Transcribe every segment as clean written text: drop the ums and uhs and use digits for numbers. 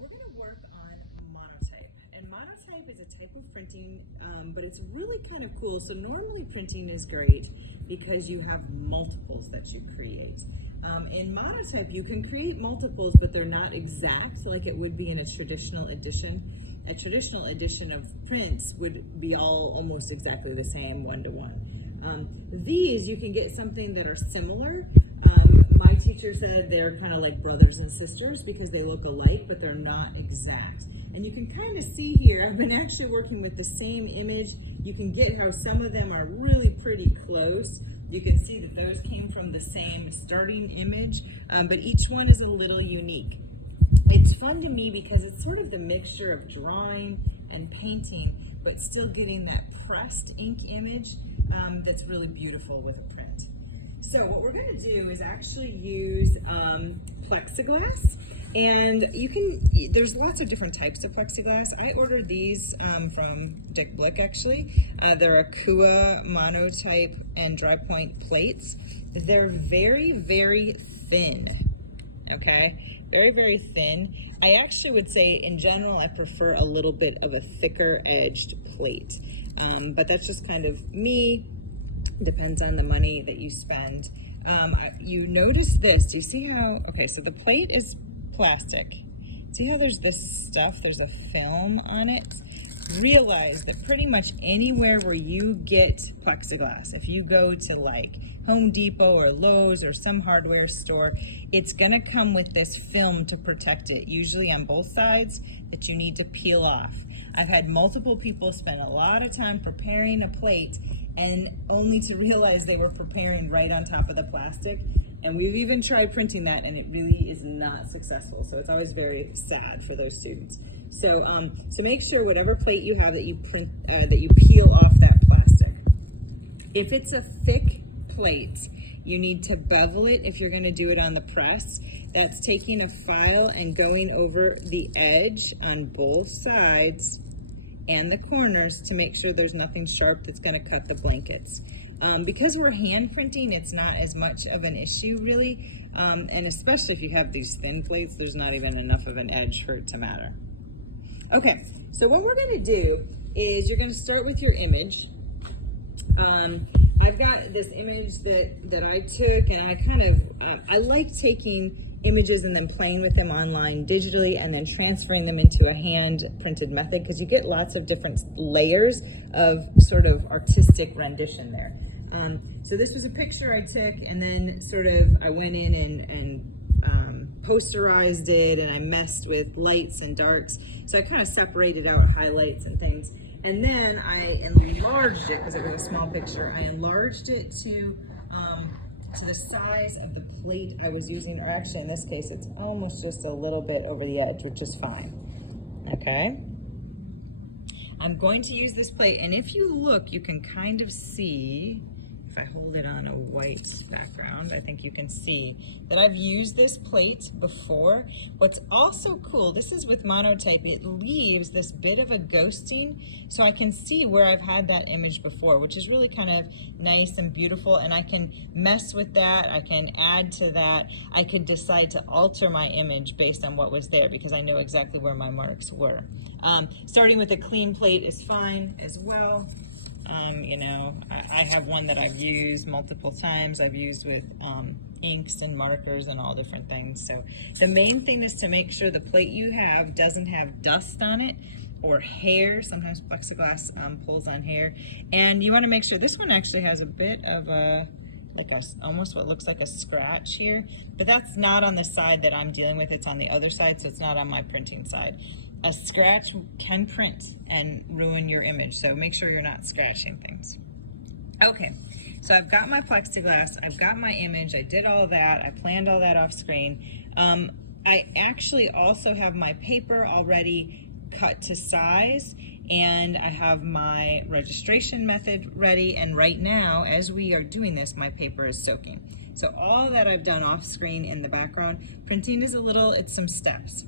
we're going to work on Monotype. And Monotype is a type of printing, but it's really kind of cool. So normally printing is great because you have multiples that you create. In Monotype, you can create multiples, but they're not exact like it would be in a traditional edition. A traditional edition of prints would be all almost exactly the same, one-to-one. These, you can get something that are similar. My teacher said they're kind of like brothers and sisters because they look alike, but they're not exact. And you can kind of see here, I've been actually working with the same image. You can get how some of them are really pretty close. You can see that those came from the same starting image, but each one is a little unique. It's fun to me because it's sort of the mixture of drawing and painting, but still getting that pressed ink image that's really beautiful with a print. So what we're going to do is actually use plexiglass, and there's lots of different types of plexiglass. I ordered these from Dick Blick actually. They're Akua Monotype and dry point plates. They're very, very thin, okay? Very, very thin. I actually would say in general I prefer a little bit of a thicker edged plate, but that's just kind of me. Depends on the money that you spend. You notice this, do you see how, okay, so the plate is plastic. See how there's this stuff, there's a film on it? Realize that pretty much anywhere where you get plexiglass, if you go to like Home Depot or Lowe's or some hardware store, it's gonna come with this film to protect it, usually on both sides, that you need to peel off. I've had multiple people spend a lot of time preparing a plate and only to realize they were preparing right on top of the plastic. And we've even tried printing that and it really is not successful. So it's always very sad for those students. So make sure whatever plate you have that you peel off that plastic. If it's a thick plate, you need to bevel it if you're gonna do it on the press. That's taking a file and going over the edge on both sides and the corners to make sure there's nothing sharp that's going to cut the blankets. Because we're hand printing, it's not as much of an issue really, and especially if you have these thin plates, there's not even enough of an edge for it to matter. Okay, so what we're going to do is you're going to start with your image. I've got this image that I took, and I like taking images and then playing with them online digitally and then transferring them into a hand printed method because you get lots of different layers of sort of artistic rendition there. So this was a picture I took, and then sort of I went in and posterized it, and I messed with lights and darks. So I kind of separated out highlights and things. And then I enlarged it because it was a small picture. I enlarged it to the size of the plate I was using, or actually in this case, it's almost just a little bit over the edge, which is fine, okay? I'm going to use this plate, and if you look, you can kind of see, if I hold it on a white background, I think you can see that I've used this plate before. What's also cool, this is with Monotype, it leaves this bit of a ghosting, so I can see where I've had that image before, which is really kind of nice and beautiful, and I can mess with that, I can add to that, I could decide to alter my image based on what was there because I know exactly where my marks were. Starting with a clean plate is fine as well. You know, I have one that I've used multiple times. I've used with inks and markers and all different things. So the main thing is to make sure the plate you have doesn't have dust on it or hair. Sometimes plexiglass pulls on hair. And you want to make sure this one actually has a bit of almost what looks like a scratch here, but that's not on the side that I'm dealing with. It's on the other side, so it's not on my printing side. A scratch can print and ruin your image, so make sure you're not scratching things. Okay, so I've got my plexiglass, I've got my image, I did all that, I planned all that off screen. I actually also have my paper already cut to size, and I have my registration method ready, and right now, as we are doing this, my paper is soaking. So all that I've done off screen in the background, printing is it's some steps.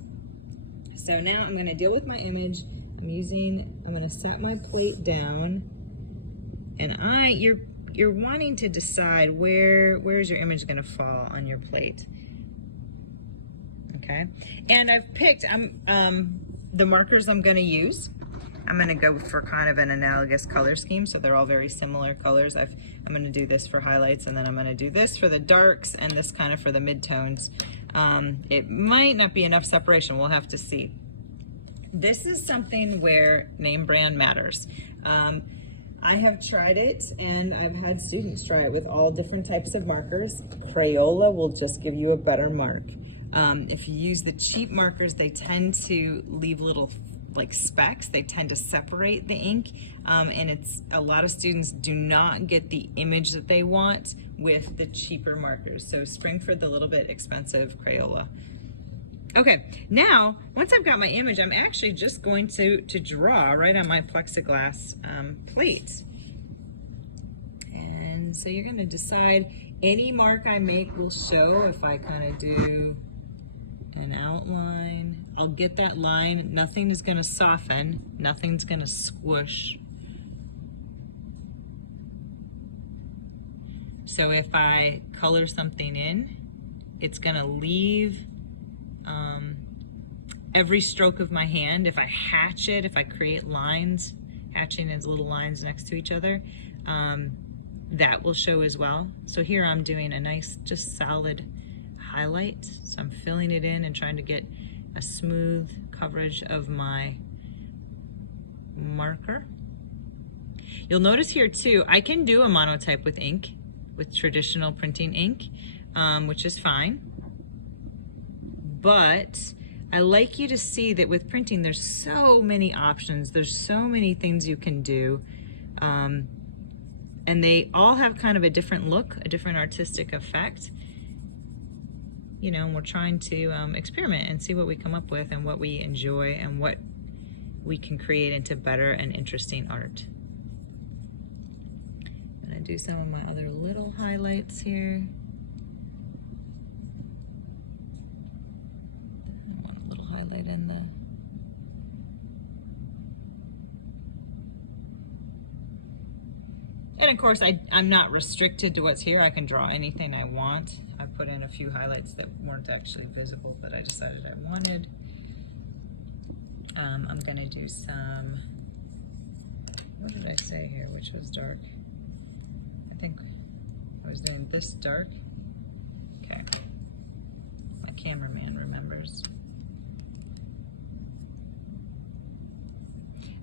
So now I'm going to deal with my image. I'm going to set my plate down, and you're wanting to decide where's your image going to fall on your plate. Okay. Okay, and I've picked the markers I'm going to use. I'm going to go for kind of an analogous color scheme, so they're all very similar colors. I'm going to do this for highlights, and then I'm going to do this for the darks, and this kind of for the midtones. It might not be enough separation. We'll have to see. This is something where name brand matters. I have tried it, and I've had students try it with all different types of markers. Crayola will just give you a better mark. If you use the cheap markers, they tend to leave little like specks. They tend to separate the ink, and a lot of students do not get the image that they want with the cheaper markers. So spring for the little bit expensive Crayola. Okay, now once I've got my image, I'm actually just going to draw right on my plexiglass plate. And so you're going to decide any mark I make will show. If I kind of do an outline, I'll get that line. Nothing is going to soften, nothing's going to squish. So if I color something in, it's going to leave every stroke of my hand. If I hatch it, if I create lines, hatching as little lines next to each other, that will show as well. So here I'm doing a nice, just solid highlight. So I'm filling it in and trying to get a smooth coverage of my marker. You'll notice here too, I can do a monotype with ink, with traditional printing ink, which is fine. But I like you to see that with printing, there's so many options. There's so many things you can do. And they all have kind of a different look, a different artistic effect. You know, and we're trying to experiment and see what we come up with and what we enjoy and what we can create into better and interesting art. I'm gonna do some of my other little highlights here. I want a little highlight in the and of course I'm not restricted to what's here. I can draw anything I want. I put in a few highlights that weren't actually visible, but I decided I wanted. I'm gonna do some, what did I say here, which was dark? I think I was doing this dark. Okay, my cameraman remembers.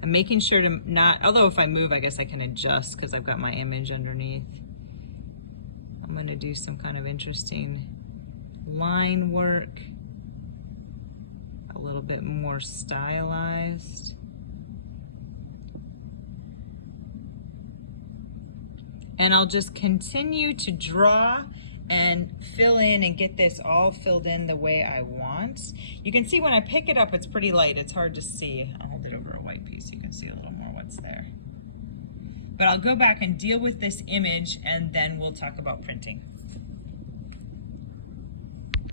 I'm making sure to not, although if I move, I guess I can adjust because I've got my image underneath. I'm going to do some kind of interesting line work, a little bit more stylized. And I'll just continue to draw and fill in and get this all filled in the way I want. You can see when I pick it up, it's pretty light. It's hard to see. I'll hold it over a white piece. You can see a little more what's there. But I'll go back and deal with this image, and then we'll talk about printing.